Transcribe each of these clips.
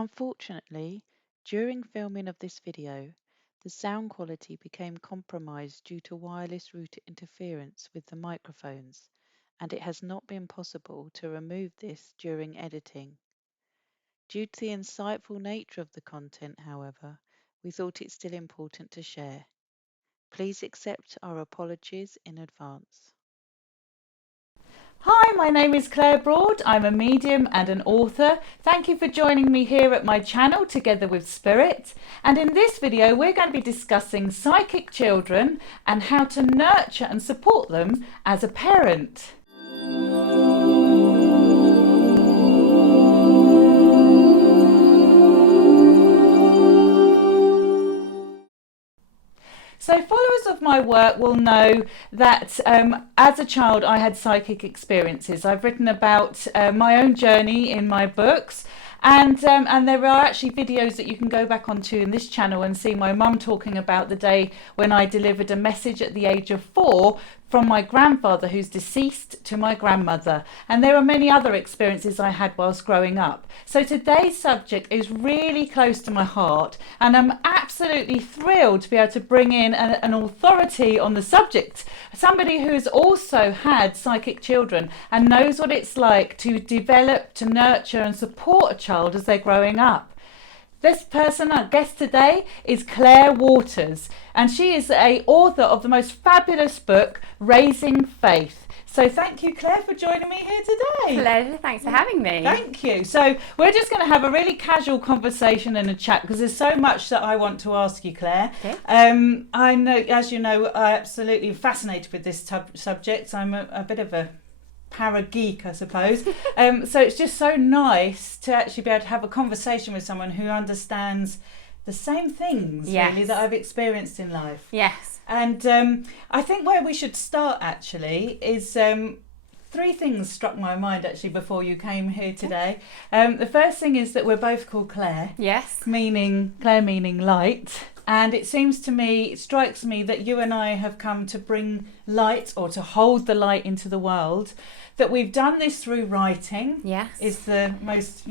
Unfortunately, during filming of this video, the sound quality became compromised due to wireless router interference with the microphones, and it has not been possible to remove this during editing. Due to the insightful nature of the content, however, we thought it still important to share. Please accept our apologies in advance. Hi, my name is Claire Broad. I'm a medium and an author. Thank you for joining me here at my channel Together with Spirit. And in this video, we're going to be discussing psychic children and how to nurture and support them as a parent. So followers of my work will know that as a child I had psychic experiences. I've written about my own journey in my books, and there are actually videos that you can go back onto in this channel and see my mum talking about the day when I delivered a message at the age of 4 from my grandfather who's deceased to my grandmother, and there are many other experiences I had whilst growing up. So today's subject is really close to my heart, and I'm absolutely thrilled to be able to bring in an authority on the subject, somebody who's also had psychic children and knows what it's like to develop, to nurture and support a child as they're growing up. This person, our guest today, is Claire Waters, and she is an author of the most fabulous book, Raising Faith. So thank you, Claire, for joining me here today. Pleasure, thanks for having me. Thank you. So we're just going to have a really casual conversation and a chat because there's so much that I want to ask you, Claire. Okay. I know, as you know, I'm absolutely fascinated with this subject. I'm a bit of a para geek, I suppose. So it's just so nice to actually be able to have a conversation with someone who understands the same things really that I've experienced in life. Yes. And I think where we should start actually is 3 things struck my mind actually before you came here today. The first thing is that we're both called Claire. Yes. Claire meaning light. And it strikes me that you and I have come to bring light, or to hold the light into the world. That we've done this through writing. Yes. Is the most,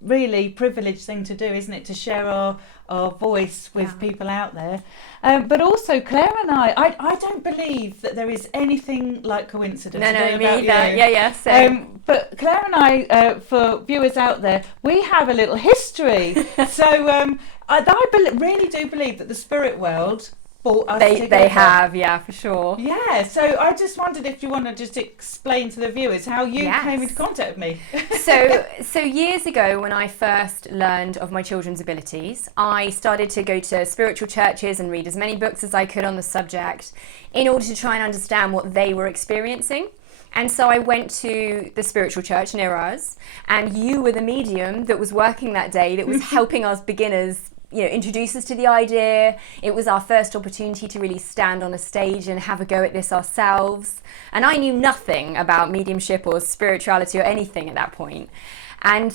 really privileged thing to do, isn't it? To share our voice with people out there. But also Claire and I don't believe that there is anything like coincidence. No, me either. You. Yeah. So. But Claire and I, for viewers out there, we have a little history. So I really do believe that the spirit world brought us together. They have, yeah, for sure. Yeah, so I just wondered if you want to just explain to the viewers how you came into contact with me. So years ago, when I first learned of my children's abilities, I started to go to spiritual churches and read as many books as I could on the subject in order to try and understand what they were experiencing. And so I went to the spiritual church near us, and you were the medium that was working that day, that was helping us beginners introduce us to the idea. It was our first opportunity to really stand on a stage and have a go at this ourselves. And I knew nothing about mediumship or spirituality or anything at that point. And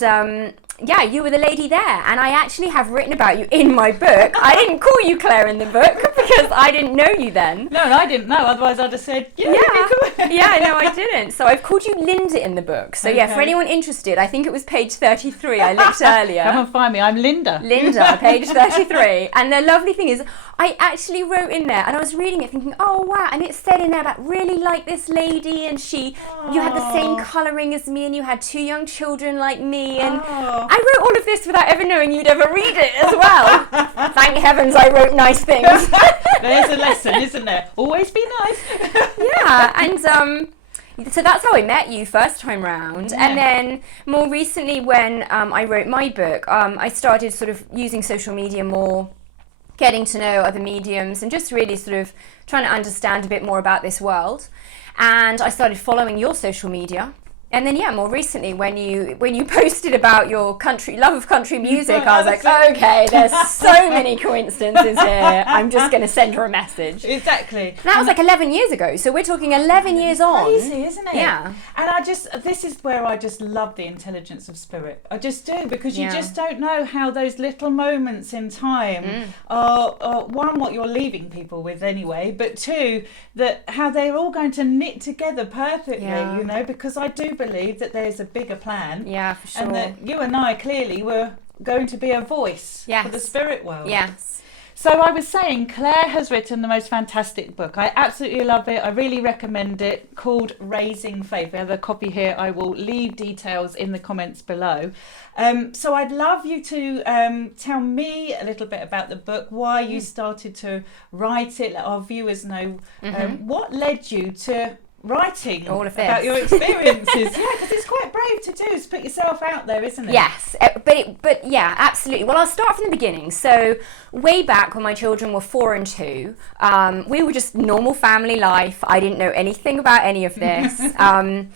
you were the lady there, and I actually have written about you in my book. I didn't call you Claire in the book because I didn't know you then. No, I didn't know, otherwise I'd have said, no, I didn't. So I've called you Linda in the book. So for anyone interested, I think it was page 33, I looked earlier. Come and find me, I'm Linda. Linda, page 33. And the lovely thing is, I actually wrote in there, and I was reading it thinking, oh wow, and it said in there about really like this lady, and you had the same colouring as me, and you had 2 young children like me, and I wrote all of this without ever knowing you'd ever read it as well. Thank heavens I wrote nice things. There's a lesson, isn't there? Always be nice. Yeah, and so that's how I met you first time round. And then more recently when I wrote my book, I started sort of using social media more, getting to know other mediums and just really sort of trying to understand a bit more about this world. And I started following your social media. And then more recently when you posted about your love of country music, I was like, okay, there's so many coincidences here. I'm just going to send her a message. Exactly. That was like 11 years ago, so we're talking 11 years on. Crazy, isn't it? Yeah. And this is where I just love the intelligence of spirit. I just do, because you just don't know how those little moments in time are, one, what you're leaving people with anyway, but 2, that how they're all going to knit together perfectly, because I do believe that there's a bigger plan. Yeah, for sure. And that you and I clearly were going to be a voice Yes. for the spirit world. Yes. So I was saying, Claire has written the most fantastic book. I absolutely love it. I really recommend it, called Raising Faith. I have a copy here. I will leave details in the comments below. So I'd love you to tell me a little bit about the book, why you started to write it, let our viewers know what led you to writing all of this about your experiences. Yeah, because it's quite brave to do, is put yourself out there, isn't it? Yes, but yeah, absolutely. Well, I'll start from the beginning. So way back when my children were 4 and 2, we were just normal family life. I didn't know anything about any of this. And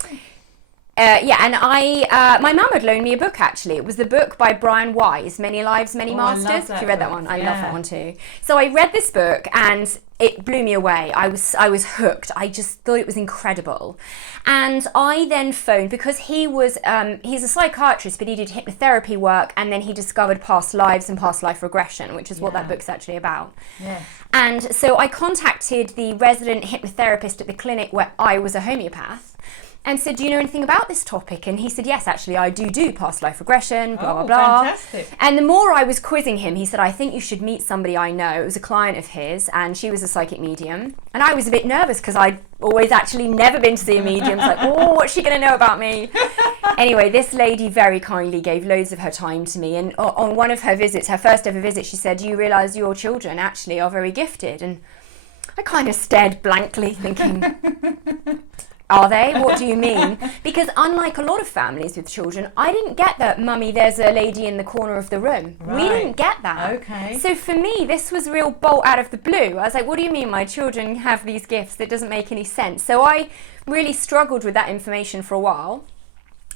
my mum had loaned me a book, actually. It was the book by Brian Weiss, Many Lives, Many Masters. I love that Have you read that book. one? I love that one too. So I read this book and it blew me away. I was hooked. I just thought it was incredible. And I then phoned, because he's a psychiatrist, but he did hypnotherapy work, and then he discovered past lives and past life regression, which is what that book's actually about. Yes. And so I contacted the resident hypnotherapist at the clinic where I was a homeopath and said, do you know anything about this topic? And he said, yes, actually, I do past life regression, blah, blah, blah. Fantastic. And the more I was quizzing him, he said, I think you should meet somebody I know. It was a client of his, and she was a psychic medium. And I was a bit nervous because I'd always actually never been to see a medium. It's like, oh, what's she going to know about me? Anyway, this lady very kindly gave loads of her time to me. And on one of her visits, her first ever visit, she said, do you realise your children actually are very gifted? And I kind of stared blankly thinking, are they? What do you mean? Because unlike a lot of families with children, I didn't get that, mummy, there's a lady in the corner of the room. Right. We didn't get that. Okay. So for me, this was a real bolt out of the blue. I was like, what do you mean my children have these gifts? That doesn't make any sense. So I really struggled with that information for a while.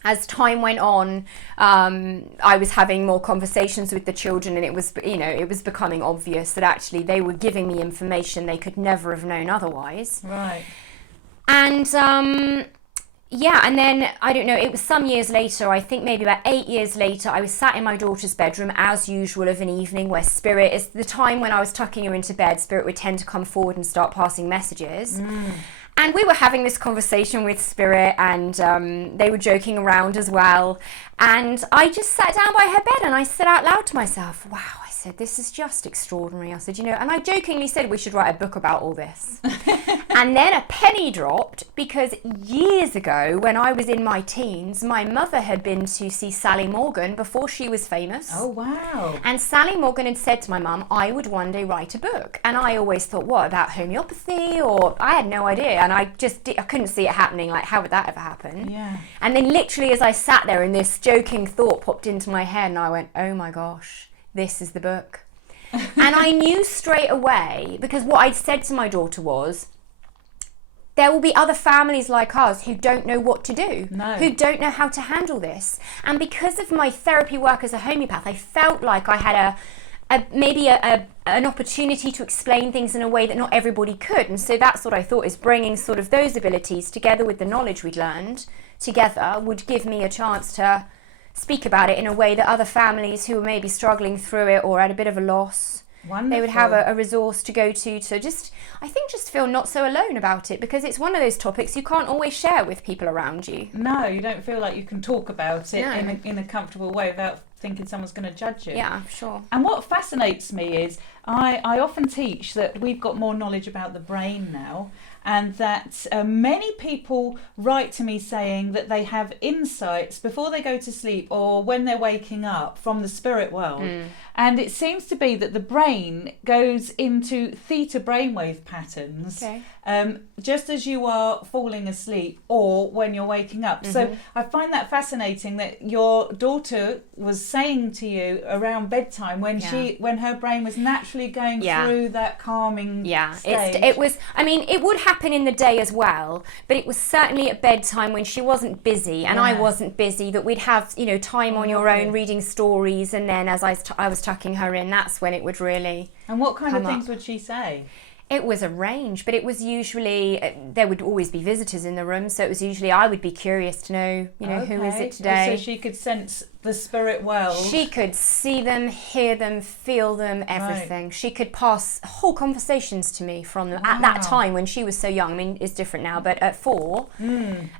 As time went on, I was having more conversations with the children, and it was becoming obvious that actually they were giving me information they could never have known otherwise. Right. And and then, I don't know, it was some years later, I think maybe about 8 years later, I was sat in my daughter's bedroom as usual of an evening where Spirit, is the time when I was tucking her into bed, Spirit would tend to come forward and start passing messages. And we were having this conversation with Spirit, and they were joking around as well. And I just sat down by her bed and I said out loud to myself, wow, I said, this is just extraordinary. I said, and I jokingly said we should write a book about all this. And then a penny dropped, because years ago when I was in my teens, my mother had been to see Sally Morgan before she was famous. Oh, wow. And Sally Morgan had said to my mum, I would one day write a book. And I always thought, what, about homeopathy? Or I had no idea. And I couldn't see it happening. Like, how would that ever happen? Yeah. And then literally as I sat there, and this joking thought popped into my head, and I went, oh my gosh, this is the book. And I knew straight away, because what I'd said to my daughter was, there will be other families like us who don't know what to do, who don't know how to handle this. And because of my therapy work as a homeopath, I felt like I had an opportunity to explain things in a way that not everybody could. And so that's what I thought, is bringing sort of those abilities together with the knowledge we'd learned together would give me a chance to speak about it in a way that other families who were maybe struggling through it or at a bit of a loss, Wonderful. they would have a resource to go to just feel not so alone about it, because it's one of those topics you can't always share with people around you. No, you don't feel like you can talk about it No. in a comfortable way without thinking someone's going to judge you. Yeah, sure. And what fascinates me is I often teach that we've got more knowledge about the brain now, and that many people write to me saying that they have insights before they go to sleep or when they're waking up from the spirit world. And it seems to be that the brain goes into theta brainwave patterns, just as you are falling asleep or when you're waking up. So I find that fascinating that your daughter was saying to you around bedtime when her brain was naturally going through that calming stage. It was, I mean, it would happen in the day as well, but it was certainly at bedtime when she wasn't busy and I wasn't busy, that we'd have, time on your own reading stories, and then as I was tucking her in, that's when it would really. And what kind of come things up. would she say? It was a range, but it was usually, there would always be visitors in the room, so it was usually, I would be curious to know, who is it today? So she could sense the spirit world. She could see them, hear them, feel them, everything. Right. She could pass whole conversations to me from them at that time when she was so young. I mean, it's different now, but at 4.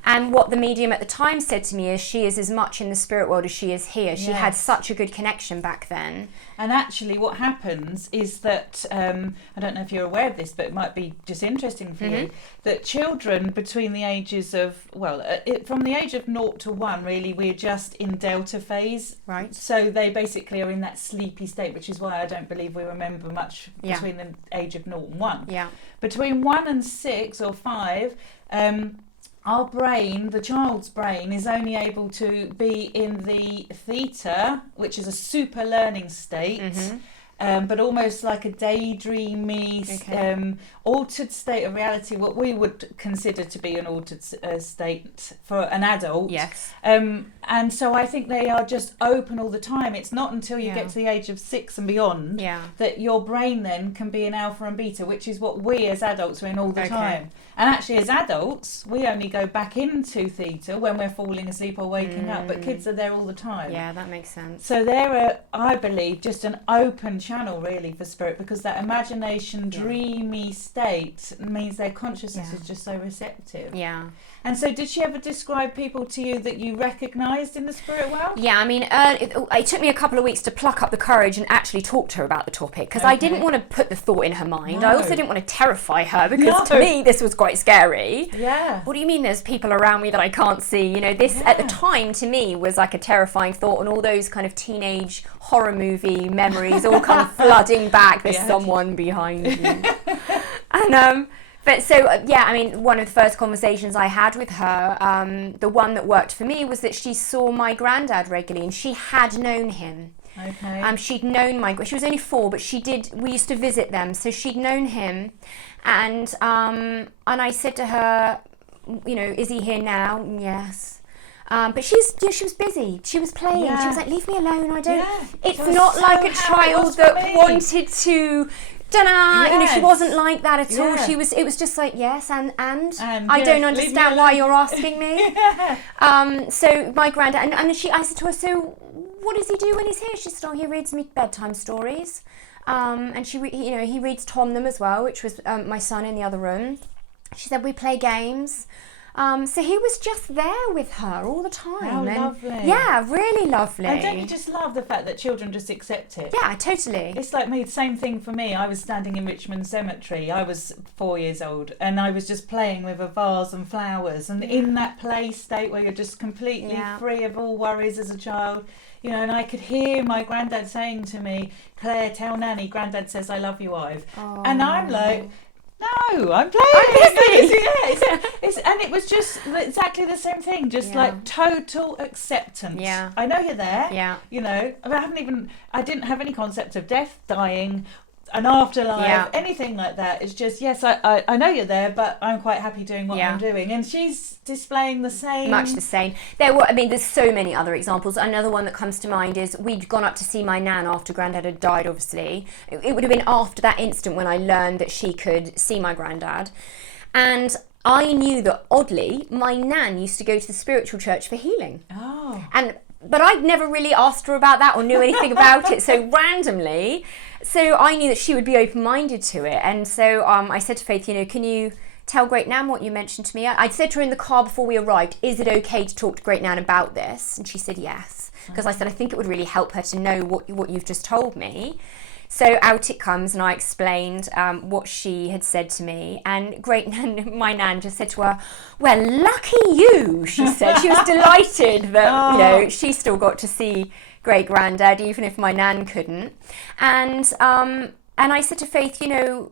And what the medium at the time said to me is she is as much in the spirit world as she is here. She had such a good connection back then. And actually what happens is that, I don't know if you're aware of this, but it might be just interesting for you, that children between the ages of, from the age of 0 to 1, really, we're just in delta phase. Right. So they basically are in that sleepy state, which is why I don't believe we remember much between the age of 0 and 1. Yeah. Between 1 and 6 or 5, our brain, the child's brain, is only able to be in the theta, which is a super learning state, but almost like a daydreamy, altered state of reality, what we would consider to be an altered state for an adult. Yes. And so I think they are just open all the time. It's not until you get to the age of 6 and beyond that your brain then can be in alpha and beta, which is what we as adults are in all the time. And actually, as adults, we only go back into theta when we're falling asleep or waking up, but kids are there all the time. Yeah, that makes sense. So they're, I believe, just an open channel really for spirit, because that imagination, dreamy state means their consciousness is just so receptive. Yeah. And so did she ever describe people to you that you recognised in the spirit world? Yeah, I mean, it took me a couple of weeks to pluck up the courage and actually talk to her about the topic, because I didn't want to put the thought in her mind. I also didn't want to terrify her, because to me this was quite scary. Yeah. What do you mean there's people around me that I can't see? You know, this at the time to me was like a terrifying thought, and all those kind of teenage horror movie memories all come flooding back. There's someone behind you. And but so, I mean, one of the first conversations I had with her, the one that worked for me, was that she saw my granddad regularly, and she had known him. Okay. She'd known she was only 4, but we used to visit them, so she'd known him. And I said to her, you know, is he here now? Yes. But she was busy. She was playing. She was like, leave me alone. I don't. Yeah. It's not so like a child that wanted to. You know, she wasn't like that at all. It was just like, yes, and I don't understand why you're asking me. So my granddad, and I said to her, so what does he do when he's here? She said, oh, he reads me bedtime stories. And he reads Tom them as well, which was my son in the other room. She said, we play games. So he was just there with her all the time. How lovely. Yeah, really lovely. And don't you just love the fact that children just accept it? Yeah, totally. It's like me, same thing for me. I was standing in Richmond Cemetery. I was 4 years old, and I was just playing with a vase and flowers, and in that play state where you're just completely free of all worries as a child. You know, and I could hear my granddad saying to me, Claire, tell Nanny, Granddad says I love you, Ive. Oh. And I'm like, no, I'm playing. And it was just exactly the same thing, just like total acceptance. Yeah. I know you're there. Yeah. You know, I didn't have any concept of death, dying, an afterlife, anything like that. It's just, yes, I know you're there, but I'm quite happy doing what I'm doing. And she's displaying the same. Much the same. There's so many other examples. Another one that comes to mind is we'd gone up to see my nan after Granddad had died, obviously. It would have been after that instant when I learned that she could see my granddad. And I knew that, oddly, my nan used to go to the spiritual church for healing. Oh. But I'd never really asked her about that or knew anything about it, so randomly. So I knew that she would be open-minded to it. And so I said to Faith, you know, can you tell Great Nan what you mentioned to me? I said to her in the car before we arrived, is it okay to talk to Great Nan about this? And she said yes. Because I said, I think it would really help her to know what you've just told me. So out it comes, and I explained what she had said to me, and Great Nan, my nan, just said to her, well, lucky you, she said. She was delighted that, you know, she still got to see Great Granddad, even if my nan couldn't. And I said to Faith, you know,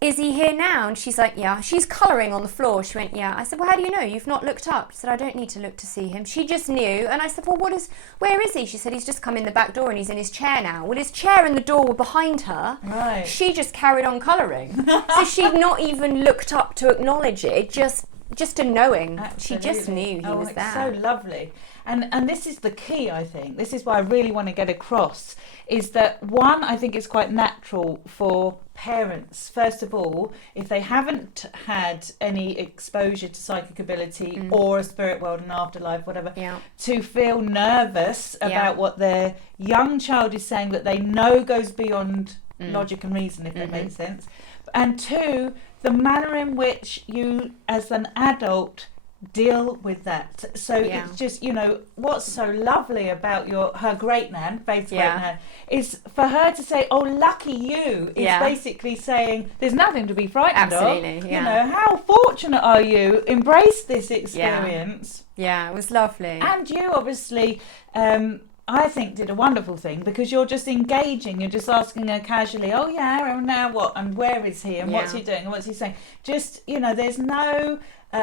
is he here now? And she's like, yeah. She's colouring on the floor. She went, yeah. I said, well, how do you know? You've not looked up. She said, I don't need to look to see him. She just knew. And I said, well, where is he? She said, he's just come in the back door and he's in his chair now. Well, his chair and the door were behind her. Right. She just carried on colouring. So she'd not even looked up to acknowledge it. It just just a knowing. Absolutely. She just knew he was it's there. so lovely. And this is the key, I think. This is what I really want to get across, is that one, I think it's quite natural for parents, first of all, if they haven't had any exposure to psychic ability or a spirit world and afterlife, whatever, to feel nervous about what their young child is saying that they know goes beyond logic and reason, if that makes sense. And two, the manner in which you, as an adult, deal with that. So it's just, you know, what's so lovely about her great nan, Faith's great nan, is for her to say, oh, lucky you, is basically saying there's nothing to be frightened of. You know, how fortunate are you? Embrace this experience. Yeah, it was lovely. And you obviously, I think, did a wonderful thing, because you're just engaging. You're just asking her casually, oh yeah, and now what? And where is he? And what's he doing? And what's he saying? Just, you know, there's no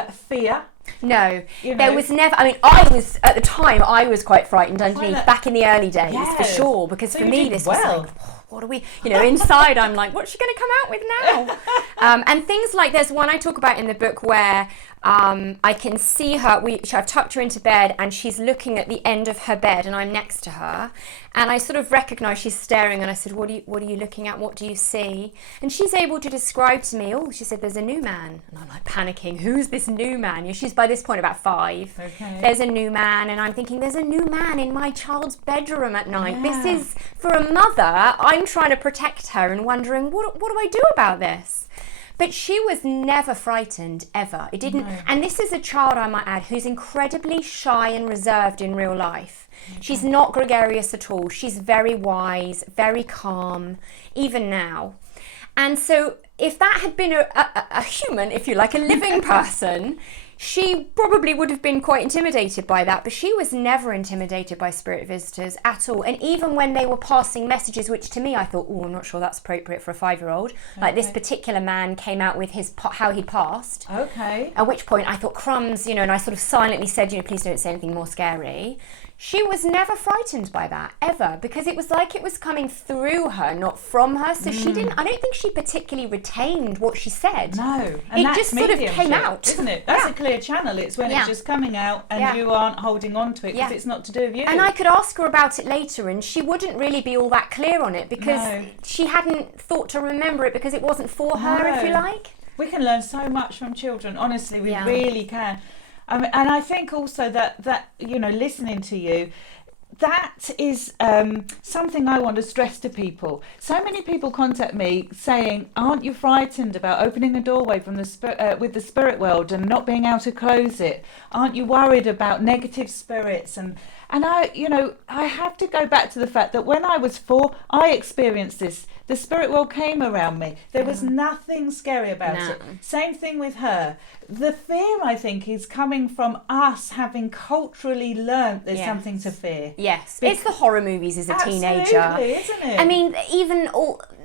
fear. No, you know? There was never. I mean, I was at the time. I was quite frightened underneath, back in the early days, for sure. Because so for me, this was like, what are we? You know, inside, I'm like, what's she going to come out with now? And things like there's one I talk about in the book where I can see her. I've tucked her into bed, and she's looking at the end of her bed, and I'm next to her, and I sort of recognise she's staring, and I said, "What are you looking at? What do you see?" And she's able to describe to me. Oh, she said, "There's a new man," and I'm like panicking. Who's this new man? You know, she's by this point about 5. Okay. There's a new man, and I'm thinking, there's a new man in my child's bedroom at night. This is, for a mother, I'm trying to protect her and wondering, what do I do about this? But she was never frightened, ever. It didn't. No. And this is a child, I might add, who's incredibly shy and reserved in real life. Okay. She's not gregarious at all. She's very wise, very calm, even now. And so if that had been a human, if you like, a living person, she probably would have been quite intimidated by that, but she was never intimidated by spirit visitors at all. And even when they were passing messages, which to me I thought, oh, I'm not sure that's appropriate for a 5-year-old. Okay. Like this particular man came out with how he'd passed. Okay. At which point I thought, crumbs, you know, and I sort of silently said, you know, please don't say anything more scary. She was never frightened by that, ever, because it was like it was coming through her, not from her. So she didn't, I don't think she particularly retained what she said. No. And it just sort of came out. Isn't it? That's a clear channel. It's when it's just coming out and you aren't holding on to it because it's not to do with you. And I could ask her about it later and she wouldn't really be all that clear on it because she hadn't thought to remember it because it wasn't for her, if you like. We can learn so much from children. Honestly, we really can. And I think also that you know, listening to you, that is something I want to stress to people. So many people contact me saying, aren't you frightened about opening a doorway from the with the spirit world and not being able to close it? Aren't you worried about negative spirits? And I, you know, I have to go back to the fact that when I was 4, I experienced this. The spirit world came around me. There was nothing scary about it. Same thing with her. The fear, I think, is coming from us having culturally learnt there's something to fear. Yes. It's the horror movies as a teenager. Absolutely, isn't it? I mean, even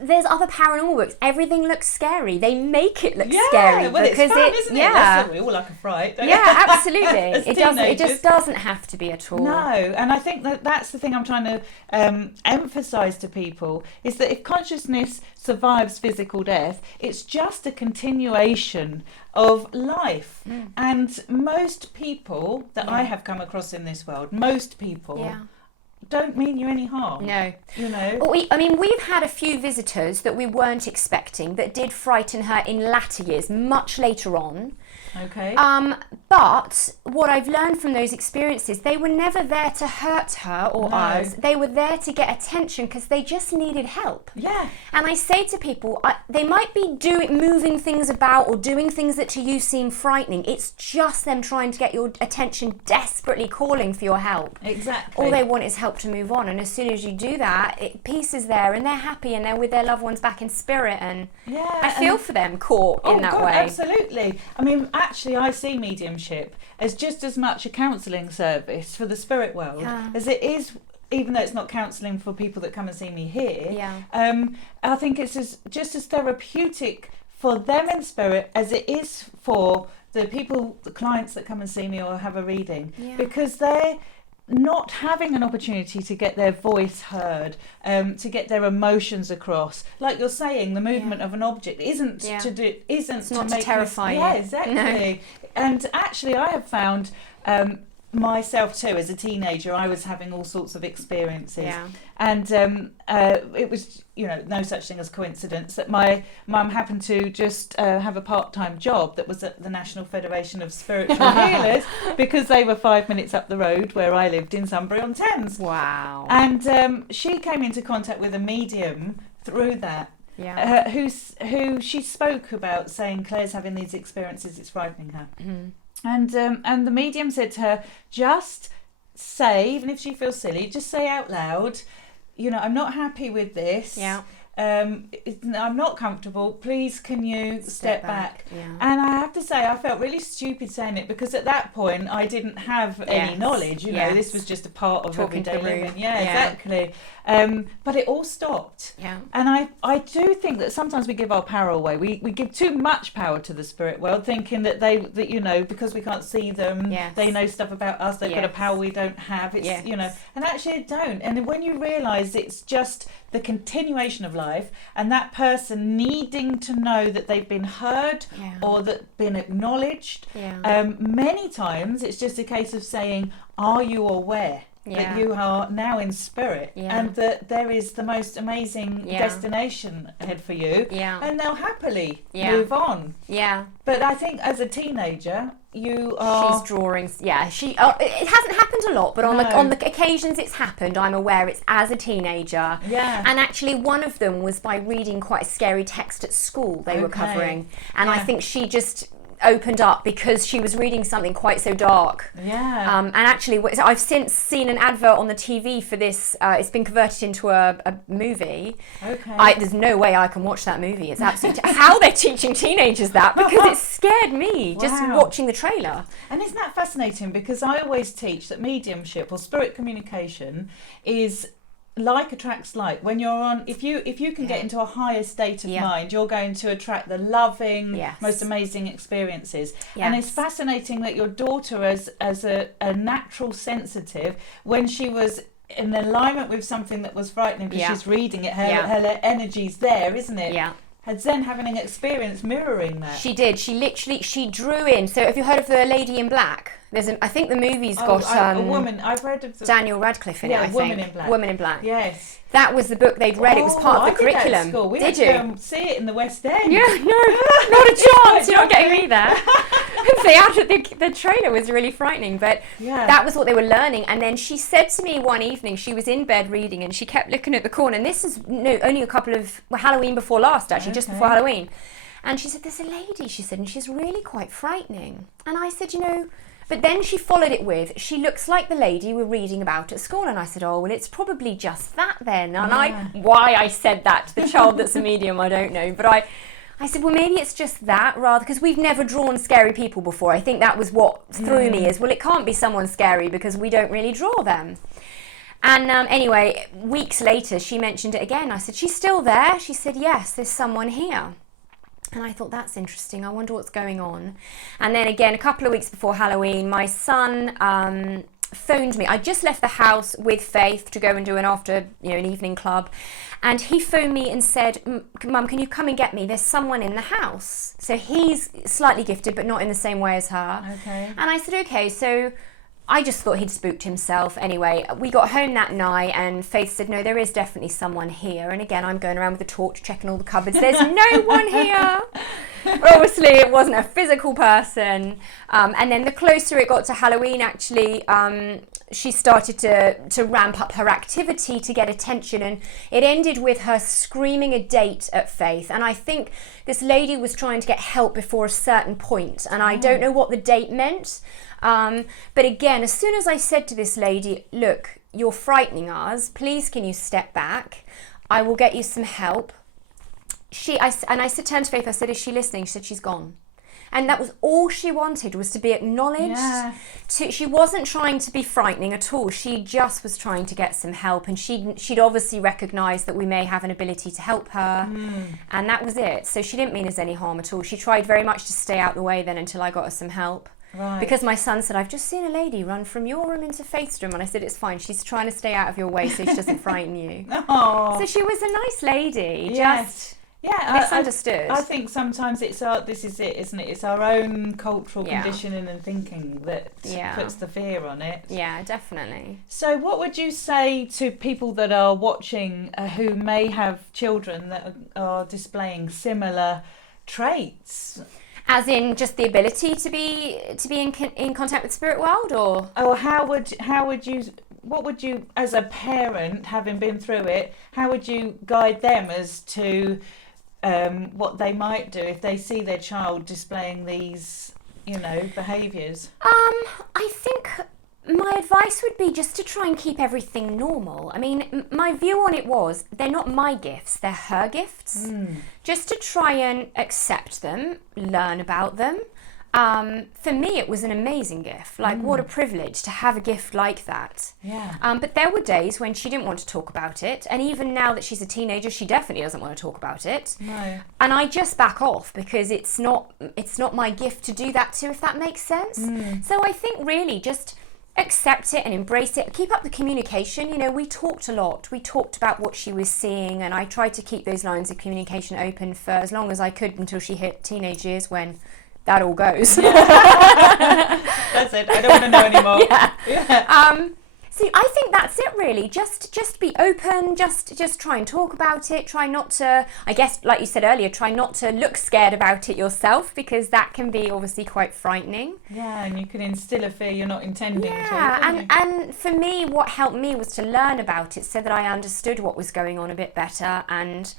there's other paranormal books. Everything looks scary. They make it look scary well, because it's fun, isn't it? That's what we all like a fright. Yeah, absolutely. It just doesn't have to be at all. No, and I think that's the thing I'm trying to emphasise to people is that if consciousness survives physical death, it's just a continuation of life. And most people that I have come across in this world, most people don't mean you any harm. No. You know? We've had a few visitors that we weren't expecting that did frighten her in latter years, much later on. Okay. But what I've learned from those experiences, they were never there to hurt her or us. They were there to get attention because they just needed help. Yeah. And I say to people, they might be moving things about or doing things that to you seem frightening. It's just them trying to get your attention, desperately calling for your help. Exactly. All they want is help to move on. And as soon as you do that, peace is there and they're happy and they're with their loved ones back in spirit. And I feel for them caught in that way. Absolutely. I mean, actually, I see mediumship as just as much a counselling service for the spirit world as it is, even though it's not counselling for people that come and see me here. I think it's just as therapeutic for them in spirit as it is for the clients that come and see me or have a reading, because they're not having an opportunity to get their voice heard, to get their emotions across. Like you're saying, the movement of an object isn't to it's not make to terrify you. Yeah, exactly. No. and actually I have found myself too, as a teenager, I was having all sorts of experiences. Yeah. And it was, no such thing as coincidence that my mum happened to just have a part-time job that was at the National Federation of Spiritual Healers, because they were 5 minutes up the road where I lived in Sunbury-on-Thames. Wow. And she came into contact with a medium through that. Yeah. Who she spoke about, saying Claire's having these experiences, it's frightening her. Mm-hmm. And the medium said to her, just say, even if she feels silly, just say out loud, I'm not happy with this. Yeah. I'm not comfortable. Please, can you step back? Yeah. And I have to say, I felt really stupid saying it, because at that point I didn't have any knowledge. This was just a part of Talking everyday to the room. living. Yeah, Yeah. exactly. But it all stopped. Yeah. And I do think that sometimes we give our power away. We give too much power to the spirit world, thinking that because we can't see them, Yes. they know stuff about us. They've got a Yes. power we don't have. It's Yes. and actually they don't. And when you realise it's just the continuation of life, and that person needing to know that they've been heard Yeah. or that been acknowledged. Yeah. Many times it's just a case of saying, are you aware Yeah. that you are now in spirit, Yeah. and that there is the most amazing Yeah. destination ahead for you, Yeah. and they'll happily Yeah. move on. Yeah. But I think as a teenager, you are... She's drawing. Yeah, it hasn't happened a lot, but on the occasions it's happened, I'm aware it's as a teenager. Yeah. And actually, one of them was by reading quite a scary text at school they were Okay. covering, and I Yeah. think she just opened up because she was reading something quite so dark. Yeah. And actually, I've since seen an advert on the TV for this. It's been converted into a movie. Okay. There's no way I can watch that movie. It's absolutely how they're teaching teenagers that, because it scared me just Wow. watching the trailer. And isn't that fascinating? Because I always teach that mediumship or spirit communication is like attracts like. When you're on, if you can get into a higher state of Yeah. mind, you're going to attract the loving, Yes. most amazing experiences. And it's Yes. fascinating that your daughter, as a natural sensitive, when she was in alignment with something that was frightening, because Yeah. she's reading it, her energy's there, isn't it? Yeah. Had then having an experience mirroring that. She did. She drew in. So have you heard of The Lady in Black? I think the movie's got a woman. I've read of the, Daniel Radcliffe in it. I think. Woman in Black. Woman in Black. Yes. That was the book they'd read. It was part of the I did that at curriculum. school. We Did had you? to go and see it in the West End. Yeah, no, not a chance. You're not getting me there. The trailer was really frightening, but Yeah. that was what they were learning. And then she said to me one evening, she was in bed reading, and she kept looking at the corner. And this is only a couple of Halloween before last, actually, just Okay. before Halloween. And she said, "There's a lady," she said, "and she's really quite frightening." And I said, but then she followed it with, "She looks like the lady we're reading about at school." And I said, "Oh, well, it's probably just that then." And why I said that to the child that's a medium, I don't know. But I said, well, maybe it's just that, rather, because we've never drawn scary people before. I think that was what threw me, is, well, it can't be someone scary because we don't really draw them. And anyway, weeks later, she mentioned it again. I said, "She's still there?" She said, "Yes, there's someone here." And I thought, that's interesting. I wonder what's going on. And then again, a couple of weeks before Halloween, my son phoned me. I just left the house with Faith to go and do an evening club. And he phoned me and said, "Mum, can you come and get me? There's someone in the house." So he's slightly gifted, but not in the same way as her. Okay. And I said, okay, so I just thought he'd spooked himself. Anyway, we got home that night and Faith said, "No, there is definitely someone here." And again, I'm going around with a torch, checking all the cupboards. There's no one here. But obviously, it wasn't a physical person. And then the closer it got to Halloween, actually, she started to ramp up her activity to get attention. And it ended with her screaming a date at Faith. And I think this lady was trying to get help before a certain point. And I don't know what the date meant. But again, as soon as I said to this lady, "Look, you're frightening us. Please, can you step back? I will get you some help." I turned to Faith, I said, "Is she listening?" She said, "She's gone." And that was all she wanted, was to be acknowledged. Yeah. She wasn't trying to be frightening at all. She just was trying to get some help. And she'd obviously recognised that we may have an ability to help her. And that was it. So she didn't mean us any harm at all. She tried very much to stay out the way then until I got her some help. Right. Because my son said, "I've just seen a lady run from your room into Faith's room." And I said, "It's fine. She's trying to stay out of your way so she doesn't frighten you." Oh. So she was a nice lady. Yes. Just misunderstood. I think sometimes it's this is it, isn't it? It's our own cultural Yeah. conditioning and thinking that Yeah. puts the fear on it. Yeah, definitely. So what would you say to people that are watching who may have children that are displaying similar traits? As in just the ability to be in contact with spirit world, or How would you, what would you, as a parent, having been through it, how would you guide them as to what they might do if they see their child displaying these, behaviours? I think my advice would be just to try and keep everything normal. I mean, my view on it was they're not my gifts, they're her gifts. Just to try and accept them, learn about them. For me, it was an amazing gift. Like, what a privilege to have a gift like that. Yeah. But there were days when she didn't want to talk about it. And even now that she's a teenager, she definitely doesn't want to talk about it. No. And I just back off because it's not my gift to do that to, if that makes sense. So I think really just accept it and embrace it. Keep up the communication. We talked a lot. We talked about what she was seeing, and I tried to keep those lines of communication open for as long as I could until she hit teenage years, when that all goes. That's it. I don't want to know anymore. Yeah. So I think that's it really. Just be open, just try and talk about it. Try not to, I guess, like you said earlier, try not to look scared about it yourself, because that can be obviously quite frightening. Yeah, and you can instill a fear you're not intending at all. Yeah, and for me, what helped me was to learn about it so that I understood what was going on a bit better, and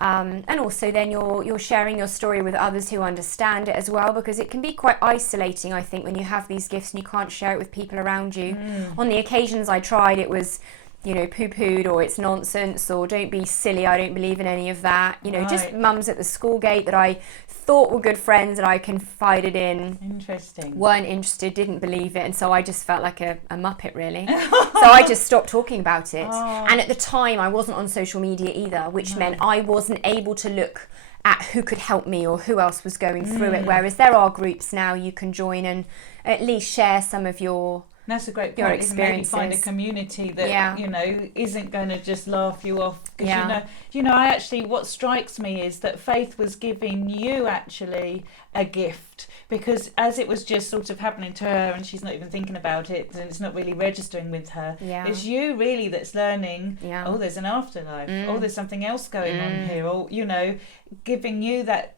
also then you're sharing your story with others who understand it as well, because it can be quite isolating, I think, when you have these gifts and you can't share it with people around you. On the occasions I tried, it was poo-pooed, or it's nonsense, or don't be silly, I don't believe in any of that. Just Right. mums at the school gate that I thought were good friends that I confided in Interesting. weren't interested, didn't believe it, and so I just felt like a muppet really. So I just stopped talking about it. And at the time I wasn't on social media either, which meant I wasn't able to look at who could help me or who else was going through it, whereas there are groups now you can join and at least share some of your That's a great your point. Isn't it? Maybe find a experiences. community that Yeah. isn't going to just laugh you off. Because Yeah. I actually, what strikes me is that Faith was giving you actually a gift, because as it was just sort of happening to her and she's not even thinking about it and it's not really registering with her. Yeah. It's you really that's learning. Yeah. Oh, there's an afterlife. Oh, there's something else going on here. Or giving you that.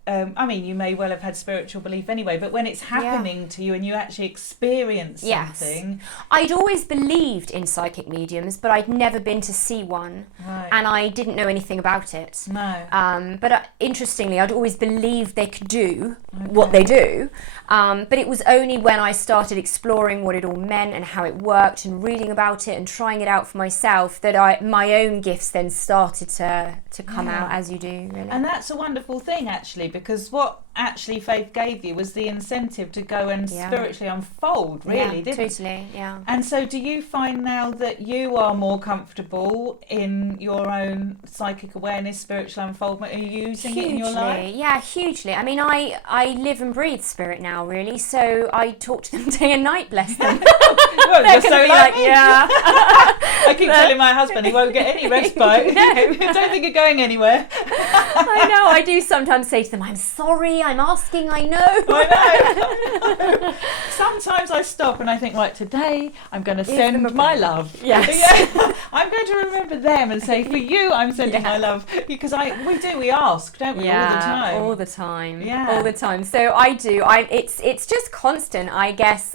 You may well have had spiritual belief anyway, but when it's happening to you and you actually experience something. I'd always believed in psychic mediums, but I'd never been to see one, Right. and I didn't know anything about it. No. But interestingly, I'd always believed they could do what they do. But it was only when I started exploring what it all meant and how it worked and reading about it and trying it out for myself that my own gifts then started to come out, as you do, really. And that's a wonderful thing, actually, because what actually Faith gave you was the incentive to go and spiritually unfold, really, didn't it? Totally, yeah. And so do you find now that you are more comfortable in your own psychic awareness, spiritual unfoldment? Are you using it in your life? Yeah, hugely. I mean, I live and breathe spirit now, really, so I talk to them day and night, bless them. Well, They're you're gonna so be like like, me. yeah. I keep telling my husband he won't get any respite. No. I don't think you're going anywhere. I know, I do sometimes say to them, I'm sorry, I'm asking, I know. I know. Sometimes I stop and I think, right, today I'm going to send them a my present. love. Yes. Yeah. I'm going to remember them and say, for you, I'm sending my love. Because we ask, don't we, all the time? all the time. Yeah. All the time. So I do. It's just constant, I guess.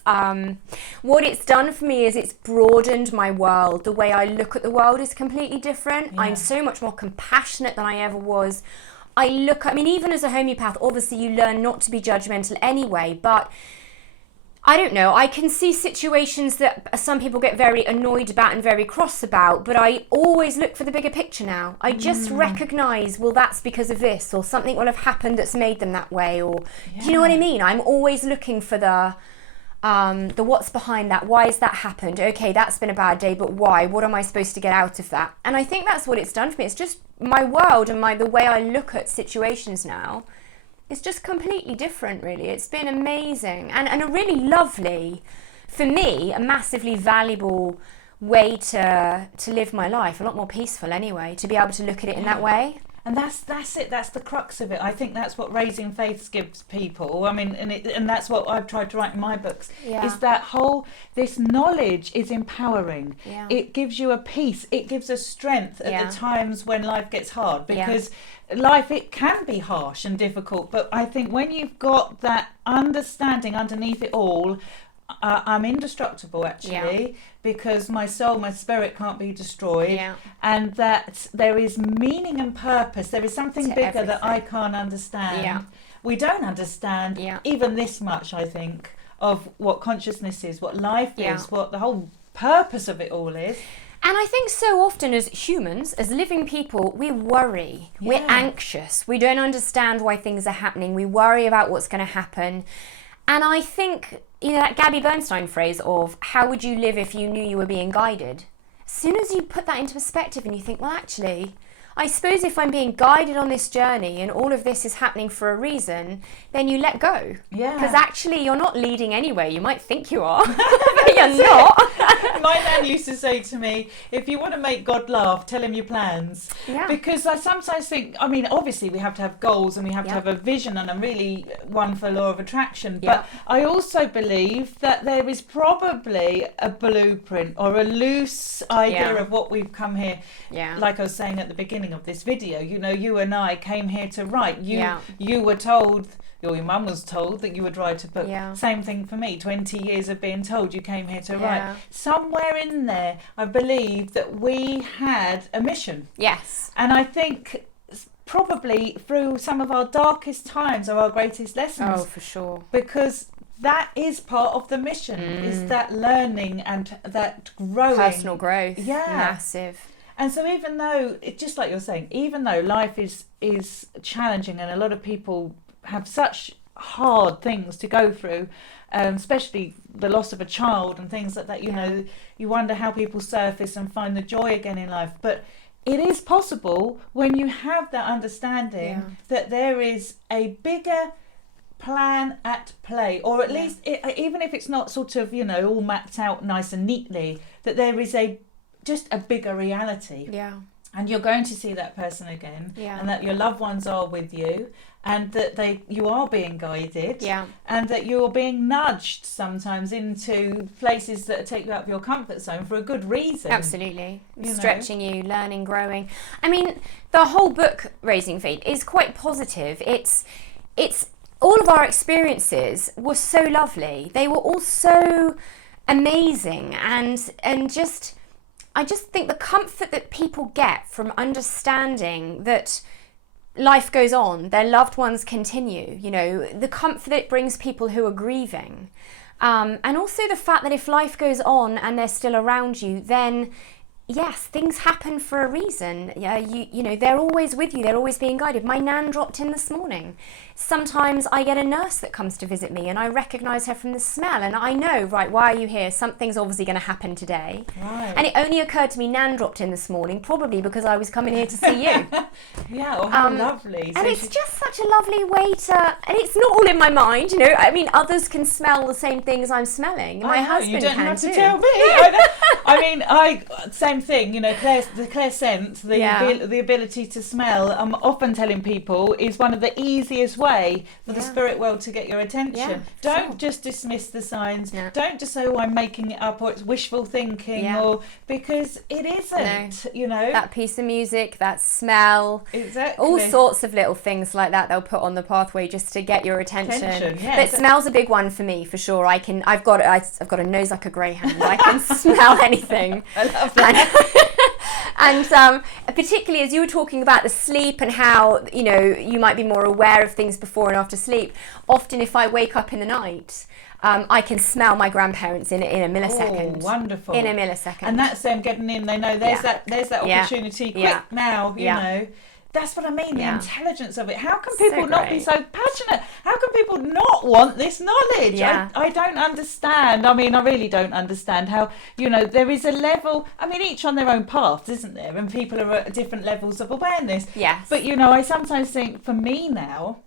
What it's done for me is it's broadened my world. The way I look at the world is completely different. Yeah. I'm so much more compassionate than I ever was. Even as a homeopath, obviously you learn not to be judgmental anyway, but I don't know, I can see situations that some people get very annoyed about and very cross about, but I always look for the bigger picture now. I just recognise, well, that's because of this, or something will have happened that's made them that way, or do you know what I mean? I'm always looking for the what's behind that. Why has that happened? Okay, that's been a bad day, but why? What am I supposed to get out of that? And I think that's what it's done for me. It's just my world and the way I look at situations now. It's just completely different, really. It's been amazing and a really lovely, for me, a massively valuable way to live my life. A lot more peaceful, anyway, to be able to look at it in that way. And that's it. That's the crux of it. I think that's what Raising Faiths gives people. I mean, and that's what I've tried to write in my books. Yeah. Is that this knowledge is empowering. Yeah. It gives you a peace. It gives us strength at Yeah. the times when life gets hard, because life, it can be harsh and difficult. But I think when you've got that understanding underneath it all, I'm indestructible, actually, because my soul, my spirit can't be destroyed, and that there is meaning and purpose. There is something To bigger that I everything. can't understand. Yeah. We don't understand even this much, I think, of what consciousness is, what life is, what the whole purpose of it all is. And I think so often as humans, as living people, we worry, we're anxious, we don't understand why things are happening, we worry about what's going to happen. And I think, that Gabby Bernstein phrase of, how would you live if you knew you were being guided? As soon as you put that into perspective and you think, well, actually, I suppose if I'm being guided on this journey and all of this is happening for a reason, then you let go. Yeah. Because actually you're not leading anywhere. You might think you are, but you're not. My nan used to say to me, if you want to make God laugh, tell him your plans. Yeah. Because I sometimes think, I mean, obviously we have to have goals and we have to have a vision, and I'm really one for law of attraction. Yeah. But I also believe that there is probably a blueprint or a loose idea of what we've come here. Yeah. Like I was saying at the beginning of this video, you and I came here to write. You were told, or your mum was told, that you would write a book. Yeah. Same thing for me. 20 years of being told you came here to write. Yeah. Somewhere in there, I believe that we had a mission. Yes. And I think probably through some of our darkest times are our greatest lessons. Oh, for sure. Because that is part of the mission, is that learning and that growing. Personal growth. Yeah. Massive. And so even though, just like you're saying, even though life is challenging and a lot of people have such hard things to go through, especially the loss of a child and things like that, you wonder how people surface and find the joy again in life. But it is possible when you have that understanding that there is a bigger plan at play, or at least even if it's not sort of all mapped out nice and neatly, that there is just a bigger reality. Yeah. And you're going to see that person again, and that your loved ones are with you, and that you are being guided, and that you're being nudged sometimes into places that take you out of your comfort zone for a good reason. Absolutely. Stretching you, learning, growing. I mean, the whole book, Raising Faith, is quite positive. It's all of our experiences were so lovely. They were all so amazing, and just... I just think the comfort that people get from understanding that life goes on, their loved ones continue, the comfort that it brings people who are grieving. And also the fact that if life goes on and they're still around you, then yes, things happen for a reason. Yeah, they're always with you. They're always being guided. My nan dropped in this morning. Sometimes I get a nurse that comes to visit me and I recognise her from the smell, and I know, right, why are you here? Something's obviously going to happen today. Right. And it only occurred to me nan dropped in this morning, probably because I was coming here to see you. How lovely. And it's just such a lovely way and it's not all in my mind, I mean, others can smell the same things I'm smelling. My husband you don't can have too. to tell me. I mean, same thing, the clairsent, the ability to smell, I'm often telling people, is one of the easiest way for the spirit world to get your attention. Don't just dismiss the signs. No. Don't just say, I'm making it up, or it's wishful thinking, or because it isn't, That piece of music, that smell, exactly, all sorts of little things like that they'll put on the pathway just to get your attention. Yes. But smell's a big one for me, for sure. I've got a nose like a greyhound. I can smell anything. I love that. And particularly as you were talking about the sleep and how, you might be more aware of things before and after sleep. Often if I wake up in the night, I can smell my grandparents in a millisecond. Oh, wonderful. In a millisecond. And that's them getting in. They know there's that opportunity. Quick now, you know. That's what I mean, the intelligence of it. How can people not be so passionate? How can people not want this knowledge? Yeah. I don't understand. I mean, I really don't understand how, there is a level, I mean, each on their own paths, isn't there? And people are at different levels of awareness. Yes. But, I sometimes think, for me now,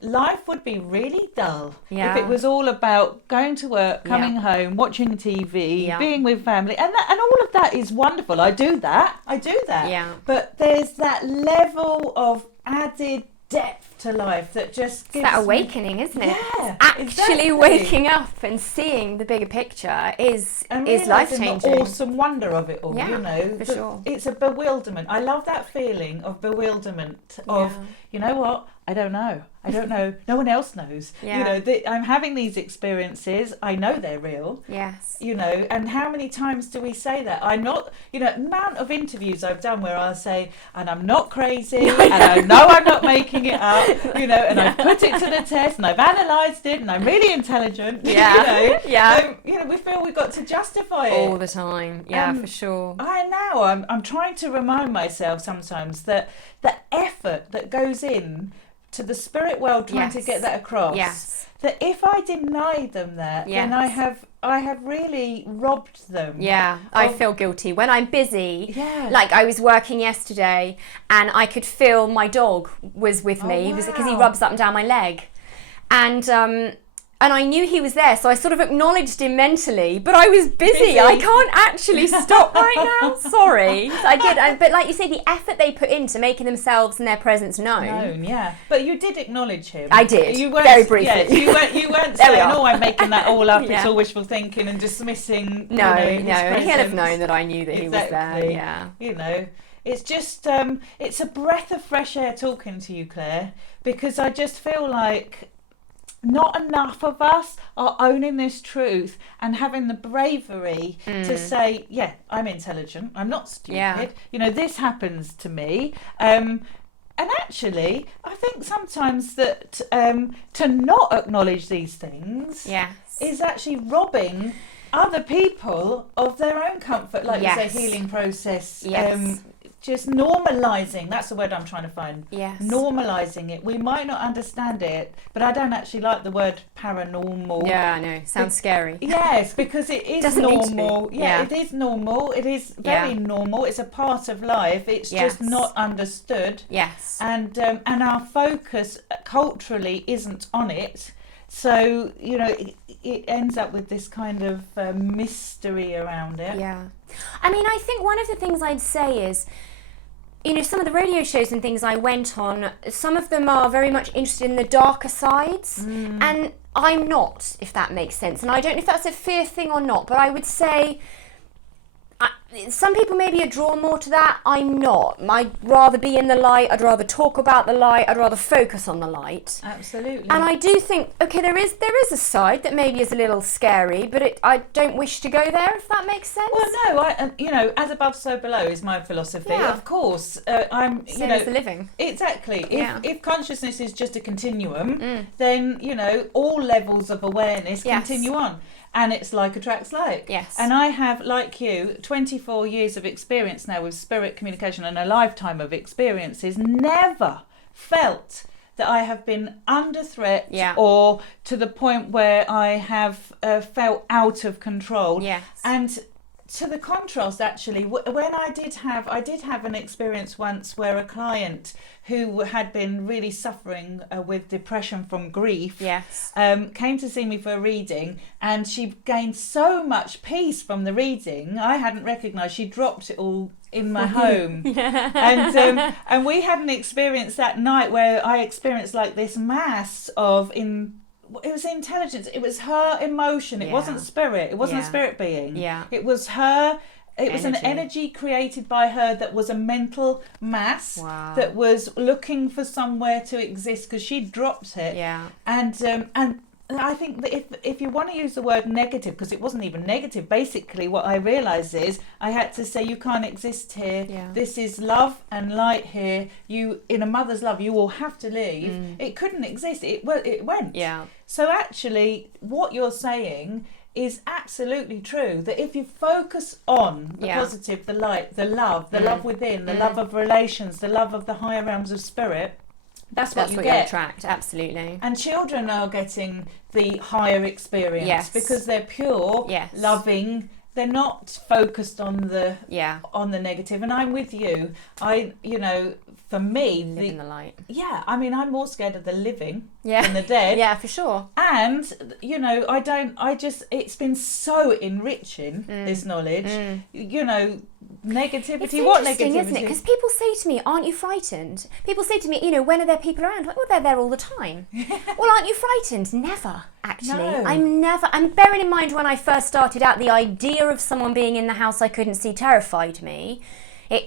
life would be really dull if it was all about going to work, coming home, watching TV, being with family, and all of that is wonderful. I do that. Yeah. But there's that level of added depth to life that just gives that awakening, isn't it? Yeah, Actually exactly. waking up and seeing the bigger picture is realising life the changing. awesome wonder of it all. Yeah, You know, for sure. It's a bewilderment. I love that feeling of bewilderment. Of Yeah. you know what? I don't know. No one else knows. Yeah. You know, I'm having these experiences. I know they're real. Yes. You know, and how many times do we say that? I'm not, you know, amount of interviews I've done where I'll say, and I'm not crazy, and I know I'm not making it up, you know, and I've put it to the test, and I've analysed it, and I'm really intelligent, Yeah. you know. Yeah. You know, we feel we've got to justify it. All the time. Yeah, for sure. I'm trying to remind myself sometimes that the effort that goes in to the spirit world trying to Yes. get that across. Yes. That if I deny them that, then I have really robbed them. Yeah, I feel guilty when I'm busy. Yeah. Like I was working yesterday, and I could feel my dog was with me because he wow. rubs up and down my leg, and I knew he was there, so I sort of acknowledged him mentally, but I was busy. I can't actually stop right now. Sorry. So I did, but like you say, the effort they put into making themselves and their presence known. Yeah, but you did acknowledge him. I did, You weren't, very briefly. Yes, you weren't There we saying, are. "Oh, I'm making that all up. It's Yeah. all wishful thinking," and dismissing. No, you know, his he'd have presence. known that I knew that he was there. Exactly. Yeah. You know, it's just it's a breath of fresh air talking to you, Claire, because I just feel like not enough of us are owning this truth and having the bravery to say, yeah, I'm intelligent, I'm not stupid. Yeah. You know, this happens to me. And actually, I think sometimes that to not acknowledge these things Yes. is actually robbing other people of their own comfort, like you Yes. say, healing process. Yes. Just normalising, that's the word I'm trying to find. Yes. Normalising it. We might not understand it, but I don't actually like the word paranormal. Yeah, I know. Sounds scary. Yes, because it is Doesn't need to be. normal. Yeah, Yeah. it is normal. It is very Yeah. normal. It's a part of life. It's Yes. just not understood. Yes. And our focus culturally isn't on it. So, you know, it ends up with this kind of mystery around it. Yeah. I mean, I think one of the things I'd say is, you know, some of the radio shows and things I went on, some of them are very much interested in the darker sides. And I'm not, if that makes sense. And I don't know if that's a fear thing or not, but I would say some people maybe are drawn more to that. I'm not. I'd rather be in the light. I'd rather talk about the light. I'd rather focus on the light. Absolutely. And I do think, okay, there is a side that maybe is a little scary, but I don't wish to go there, if that makes sense. Well, no, you know, as above, so below is my philosophy. Yeah. Of course, I'm, you Same know, as the living. exactly. Yeah. If consciousness is just a continuum, then, you know, all levels of awareness Yes. continue on. And it's like attracts like. Yes. And I have, like you, 24 years of experience now with spirit communication and a lifetime of experiences, never felt that I have been under threat Yeah. or to the point where I have felt out of control. Yes. And to the contrast, actually, when I did have an experience once where a client who had been really suffering with depression from grief Yes. came to see me for a reading, and she gained so much peace from the reading I hadn't recognised. She dropped it all in my home. And we had an experience that night where I experienced like this mass of it was intelligence. It was her emotion. It Yeah. wasn't spirit. It wasn't a Yeah. spirit being. Yeah. It was her. It was an Energy. energy created by her that was a mental mass Wow. that was looking for somewhere to exist because she dropped it. Yeah. And I think that if you want to use the word negative, because it wasn't even negative, basically what I realised is I had to say you can't exist here. Yeah. This is love and light here. You, in a mother's love, you will have to leave. It couldn't exist. It went. Yeah. So actually, what you're saying is absolutely true. That if you focus on the Yeah. positive, the light, the love within, the love of relations, the love of the higher realms of spirit, that's what you you get. attract. Absolutely. And children are getting the higher experience Yes. because they're pure, Yes. loving. They're not focused on the Yeah. negative. And I'm with you. For me, Live in the light. I mean, I'm more scared of the living Yeah. than the dead. Yeah, for sure. And, it's been so enriching, this knowledge. You know, Negativity, It's what interesting, negativity? isn't it? Because people say to me, aren't you frightened? People say to me, when are there people around? Well, they're there all the time. Well, aren't you frightened? Never, actually. No. I'm never. And bearing in mind when I first started out, the idea of someone being in the house I couldn't see terrified me.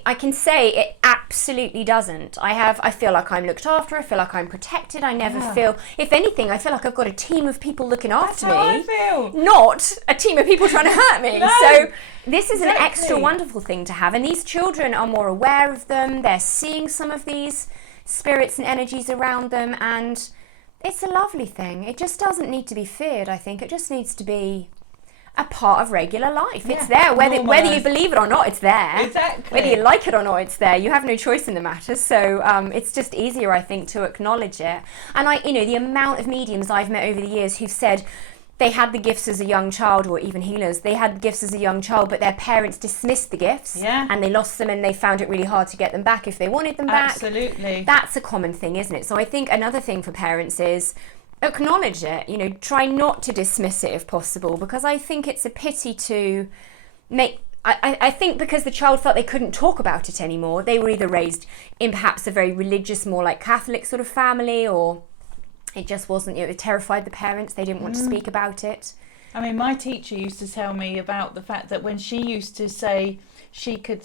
I can say it absolutely doesn't. I feel like I'm looked after. I feel like I'm protected. I never feel, if anything, I feel like I've got a team of people looking after That's how me. I feel. Not a team of people trying to hurt me. No, So this is an extra exactly. wonderful thing to have. And these children are more aware of them. They're seeing some of these spirits and energies around them. And it's a lovely thing. It just doesn't need to be feared, I think. It just needs to be a part of regular life. Yeah, It's there. Whether you normalised. believe it or not, it's there. Exactly. Whether you like it or not, it's there. You have no choice in the matter. So it's just easier, I think, to acknowledge it. And the amount of mediums I've met over the years who've said they had the gifts as a young child, or even healers, they had gifts as a young child, but their parents dismissed the gifts, Yeah. and they lost them, and they found it really hard to get them back if they wanted them back. Absolutely. That's a common thing, isn't it? So I think another thing for parents is acknowledge it. Try not to dismiss it if possible, because I think it's a pity to make. I think because the child felt they couldn't talk about it anymore, they were either raised in perhaps a very religious, more like Catholic sort of family, or it just wasn't, it terrified the parents, they didn't want to speak about it. I mean, my teacher used to tell me about the fact that when she used to say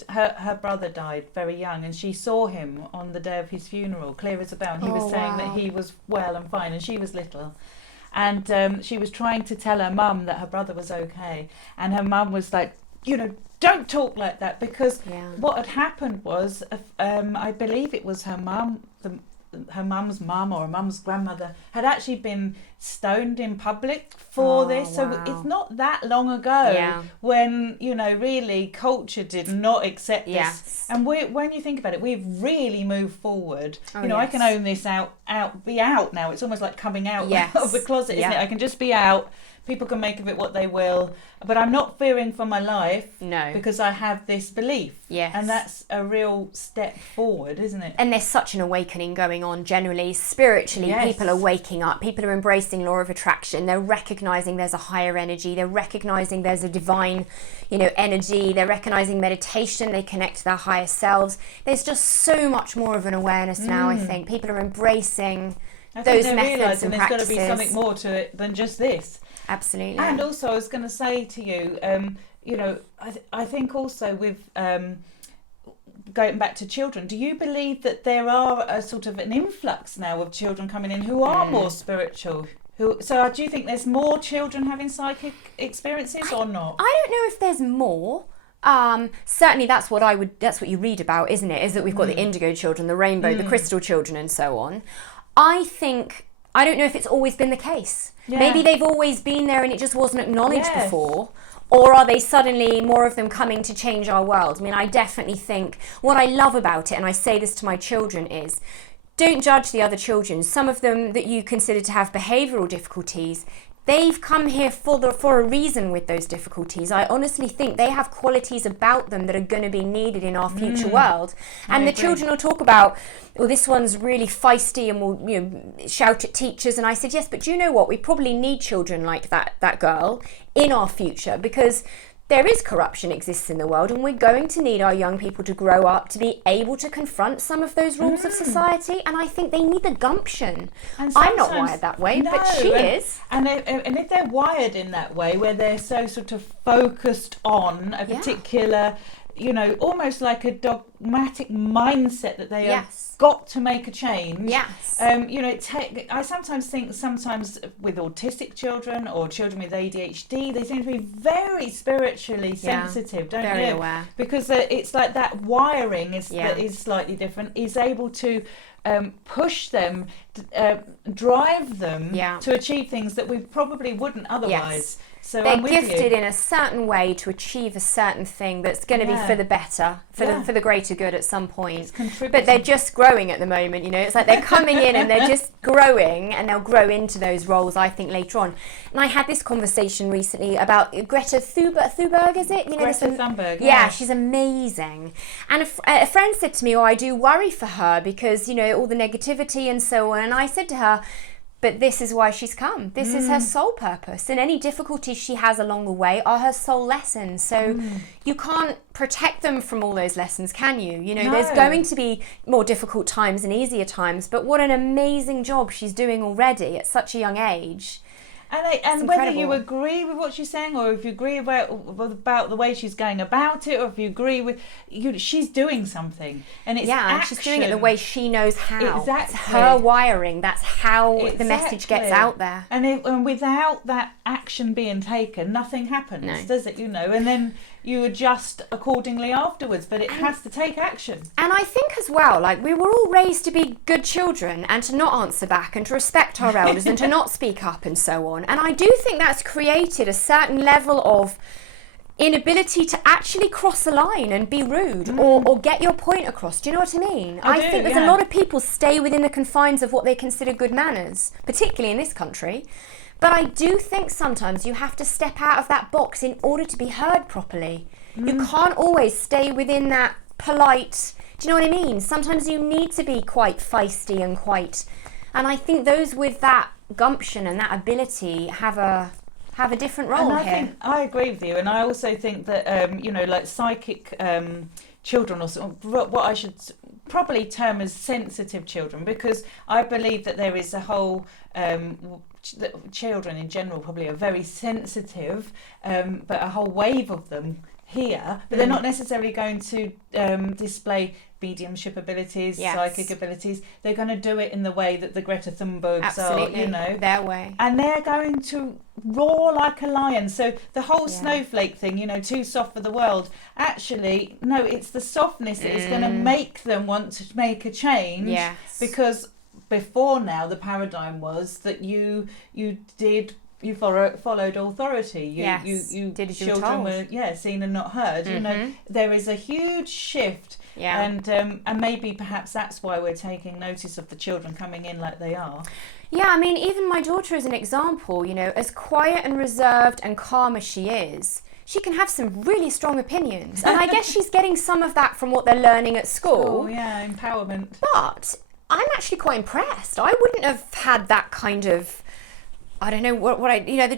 her brother died very young, and she saw him on the day of his funeral, clear as a bell, and he was saying that he was well and fine, and she was little. And she was trying to tell her mum that her brother was okay. And her mum was like, don't talk like that, because what had happened was, I believe it was her mum, her mum's mum or her mum's grandmother had actually been stoned in public for this. So it's not that long ago when, really culture did not accept this. Yes. And when you think about it, we've really moved forward. I can own this be out now. It's almost like coming out of the closet, isn't it? I can just be out. People can make of it what they will, but I'm not fearing for my life. No. Because I have this belief. Yes. And that's a real step forward, isn't it? And there's such an awakening going on generally. Spiritually, people are waking up. People are embracing law of attraction. They're recognizing there's a higher energy. They're recognizing there's a divine, energy. They're recognizing meditation. They connect to their higher selves. There's just so much more of an awareness now, I think. People are embracing those methods and there's practices. got to be something more to it than just this. Absolutely. And also, I was going to say to you, I think also with going back to children, do you believe that there are a sort of an influx now of children coming in who are more spiritual? So do you think there's more children having psychic experiences or not? I don't know if there's more. Certainly that's what you read about, isn't it? Is that we've got the indigo children, the rainbow, the crystal children, and so on. I don't know if it's always been the case. Yeah. Maybe they've always been there and it just wasn't acknowledged before. Or are they suddenly more of them coming to change our world? I mean, I definitely think what I love about it, and I say this to my children, is don't judge the other children. Some of them that you consider to have behavioural difficulties, they've come here for a reason with those difficulties. I honestly think they have qualities about them that are going to be needed in our future world. And the children will talk about, well, this one's really feisty and will shout at teachers. And I said, yes, but do you know what? We probably need children like that girl in our future, because there is corruption exists in the world, and we're going to need our young people to grow up to be able to confront some of those rules of society. And I think they need the gumption. I'm not wired that way, but she is. And if they're wired in that way, where they're so sort of focused on a particular, almost like a dogmatic mindset that they have got to make a change. Yes. I sometimes think with autistic children or children with ADHD, they seem to be very spiritually sensitive, don't very they? aware. Because it's like that wiring that is slightly different, is able to push them, drive them to achieve things that we probably wouldn't otherwise. So they're I'm with gifted you. in a certain way to achieve a certain thing that's going to be for the better, for the greater good at some point. But they're just growing at the moment, It's like they're coming in and they're just growing, and they'll grow into those roles, I think, later on. And I had this conversation recently about Greta Thunberg, is it? Greta Thunberg. Yeah, she's amazing. And a friend said to me, I do worry for her because, all the negativity and so on. And I said to her, But this is why she's come. This is her sole purpose. And any difficulties she has along the way are her sole lessons. So you can't protect them from all those lessons, can you? You know, there's going to be more difficult times and easier times, but what an amazing job she's doing already at such a young age. And whether you agree with what she's saying, or if you agree about the way she's going about it, or if you agree with she's doing something, and it's and she's doing it the way she knows how. Exactly, it's her wiring. That's how the message gets out there. And without that action being taken, nothing happens, does it? You know, and then you adjust accordingly afterwards, but it has to take action. And I think as well, like, we were all raised to be good children and to not answer back and to respect our elders and to not speak up and so on. And I do think that's created a certain level of inability to actually cross the line and be rude or get your point across. Do you know what I mean? I think there's a lot of people stay within the confines of what they consider good manners, particularly in this country. But I do think sometimes you have to step out of that box in order to be heard properly. You can't always stay within that polite, do you know what I mean? Sometimes you need to be quite feisty and and I think those with that gumption and that ability have a different role and I here. think I agree with you, and I also think that you know, like psychic children, or what I should probably term as sensitive children, because I believe that there is a whole children in general probably are very sensitive, but a whole wave of them here, but they're not necessarily going to display mediumship abilities, psychic abilities. They're going to do it in the way that the Greta Thunbergs are, you know, their way, and they're going to roar like a lion. So the whole snowflake thing, you know, too soft for the world, actually no, it's the softness that is going to make them want to make a change. Because before now the paradigm was that you followed authority. You did as you children were told. were seen and not heard. You know, there is a huge shift. And maybe perhaps that's why we're taking notice of the children coming in like they are. Yeah, I mean, even my daughter as an example, you know, as quiet and reserved and calm as she is, she can have some really strong opinions. And I guess she's getting some of that from what they're learning at school. Oh, yeah, empowerment. But I'm actually quite impressed. I wouldn't have had that kind of, I don't know what I, you know,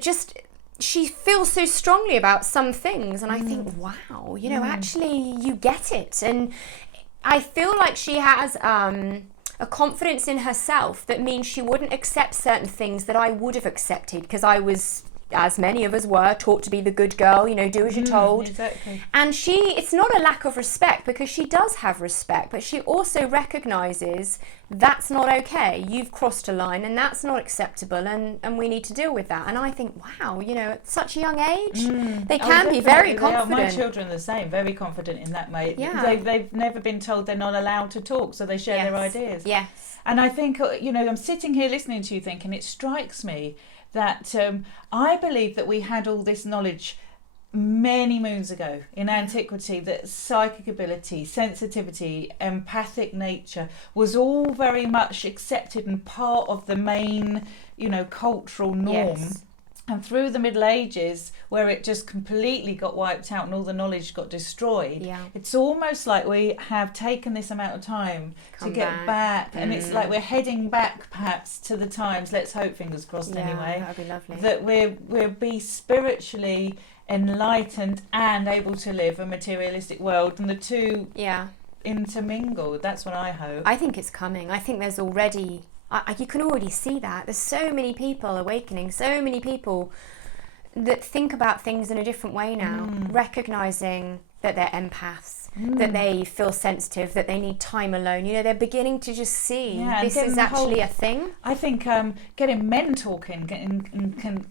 she feels so strongly about some things, and I think, wow, you know, actually you get it. And I feel like she has a confidence in herself that means she wouldn't accept certain things that I would have accepted, because I was, as many of us were, taught to be the good girl, you know, do as you're told. Exactly. And it's not a lack of respect, because she does have respect, but she also recognises that's not okay. You've crossed a line and that's not acceptable, and we need to deal with that. And I think, wow, you know, at such a young age, they can be very confident. My children are the same, very confident in that way. Yeah. They've never been told they're not allowed to talk, so they share their ideas. Yes. And I think, you know, I'm sitting here listening to you thinking, it strikes me that I believe that we had all this knowledge many moons ago in antiquity, that psychic ability, sensitivity, empathic nature was all very much accepted and part of the main, you know, cultural norm. And through the Middle Ages, where it just completely got wiped out and all the knowledge got destroyed, it's almost like we have taken this amount of time to get back. And it's like we're heading back perhaps to the times, let's hope, fingers crossed anyway, that'd be lovely, that we'll be spiritually enlightened and able to live a materialistic world, and the two intermingled. That's what I hope. I think it's coming. I think there's already, you can already see that. There's so many people awakening, so many people that think about things in a different way now, recognising that they're empaths, that they feel sensitive, that they need time alone. You know, they're beginning to just see this is actually a thing. I think getting men talking,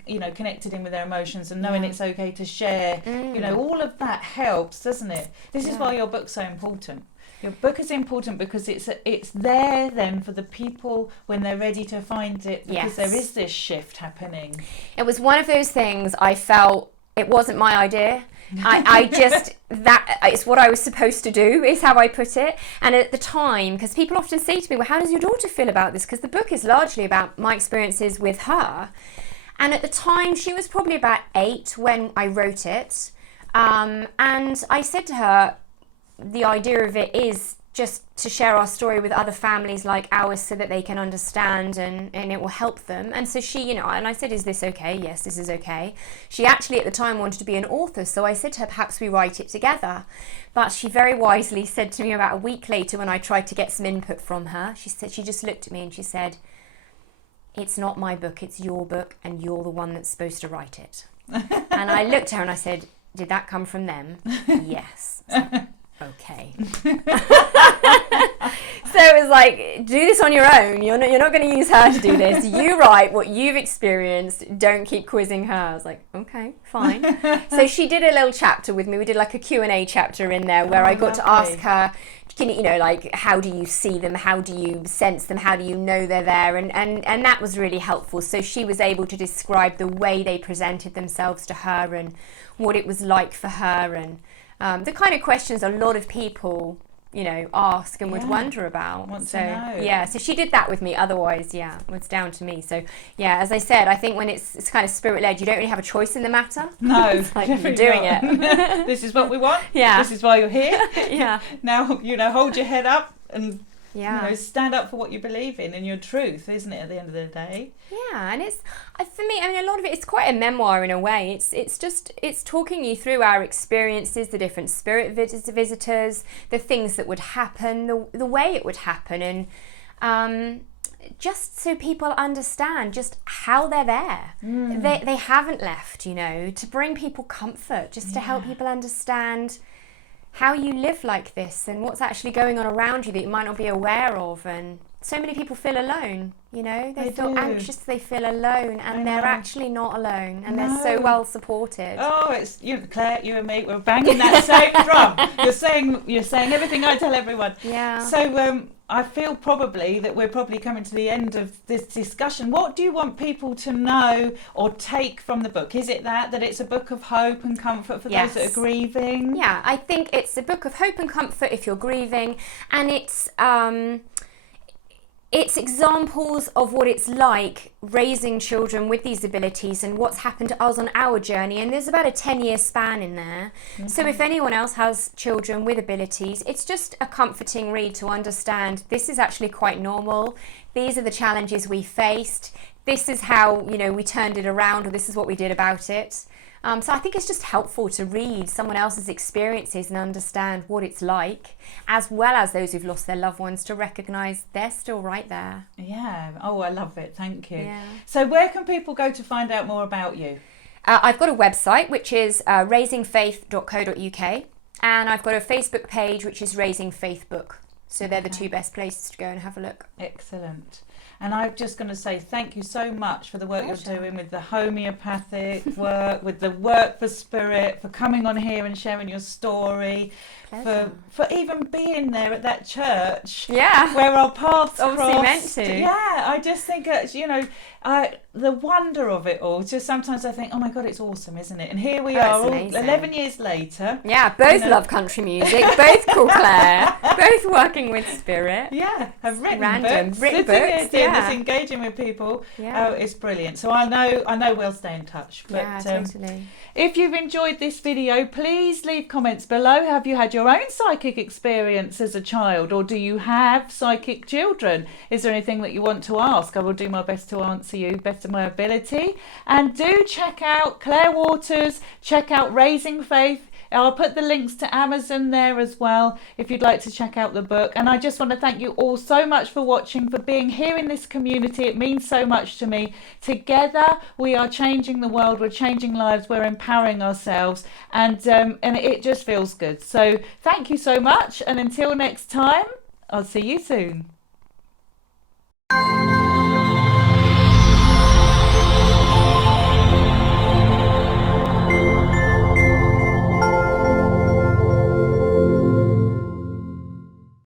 you know, connected in with their emotions and knowing it's okay to share, you know, all of that helps, doesn't it? This is why your book's so important. Your book is important because it's there then for the people when they're ready to find it, because there is this shift happening. It was one of those things I felt it wasn't my idea. I just, that it's what I was supposed to do, is how I put it. And at the time, because people often say to me, well, how does your daughter feel about this? Because the book is largely about my experiences with her. And at the time, she was probably about 8 when I wrote it. And I said to her, the idea of it is just to share our story with other families like ours so that they can understand and it will help them. And so she, you know, and I said, is this okay? Yes, this is okay. She actually at the time wanted to be an author, so I said to her, perhaps we write it together. But she very wisely said to me about a week later when I tried to get some input from her, she said, she just looked at me and she said, it's not my book, it's your book, and you're the one that's supposed to write it. And I looked at her and I said, did that come from them? Yes. Okay. So it was like, do this on your own. You're not going to use her to do this. You write what you've experienced. Don't keep quizzing her. I was like, okay, fine. So she did a little chapter with me. We did like a Q&A chapter in there where I got to ask her, you know, like, how do you see them? How do you sense them? How do you know they're there? And that was really helpful. So she was able to describe the way they presented themselves to her and what it was like for her, and the kind of questions a lot of people, you know, ask and would wonder about. Want to know. Yeah, so she did that with me. Otherwise, yeah, it's down to me. So yeah, as I said, I think when it's kind of spirit-led, you don't really have a choice in the matter. No, it's like you're doing it. This is what we want. Yeah. This is why you're here. Yeah. Now, you know, hold your head up and you Yeah. know, stand up for what you believe in and your truth, isn't it, at the end of the day? Yeah, and it's for me, I mean, a lot of it's quite a memoir in a way. It's talking you through our experiences, the different spirit visitors, the things that would happen, the way it would happen, and just so people understand just how they're there. They haven't left, you know, to bring people comfort, just to help people understand how you live like this and what's actually going on around you that you might not be aware of. And so many people feel alone, you know, they feel anxious, they feel alone, and they're actually not alone, and they're so well supported. Oh, it's you, Claire, you and me, we're banging that same drum. You're saying everything I tell everyone. Yeah. So I feel probably that we're probably coming to the end of this discussion. What do you want people to know or take from the book? Is it that it's a book of hope and comfort for those that are grieving? Yeah, I think it's a book of hope and comfort if you're grieving, and it's examples of what it's like raising children with these abilities and what's happened to us on our journey. And there's about a 10-year span in there. So if anyone else has children with abilities, it's just a comforting read to understand this is actually quite normal. These are the challenges we faced. This is how, you know, we turned it around, or this is what we did about it. So I think it's just helpful to read someone else's experiences and understand what it's like, as well as those who've lost their loved ones, to recognise they're still right there. Yeah. Oh, I love it. Thank you. Yeah. So where can people go to find out more about you? I've got a website, which is raisingfaith.co.uk, and I've got a Facebook page, which is Raising Faith Book. So they're the two best places to go and have a look. Excellent. And I'm just going to say thank you so much for the work you're doing with the homeopathic work, with the work for spirit, for coming on here and sharing your story, for even being there at that church where our paths obviously crossed. meant to. Yeah, I just think it's, you know, the wonder of it all. Just sometimes I think, oh my God, it's awesome, isn't it? And here we are, all 11 years later. Yeah, both love country music, both call Claire, both working with spirit. Yeah, have written books, written sitting books, here doing this, engaging with people. Yeah. Oh, it's brilliant. So I know we'll stay in touch. But, Yeah, totally. If you've enjoyed this video, please leave comments below. Have you had your own psychic experience as a child, or do you have psychic children? Is there anything that you want to ask? I will do my best to answer you, best of my ability. And do check out Claire Waters, check out Raising Faith. I'll put the links to Amazon there as well if you'd like to check out the book. And I just want to thank you all so much for watching, for being here in this community. It means so much to me. Together we are changing the world, we're changing lives, we're empowering ourselves, and it just feels good. So thank you so much, and until next time, I'll see you soon.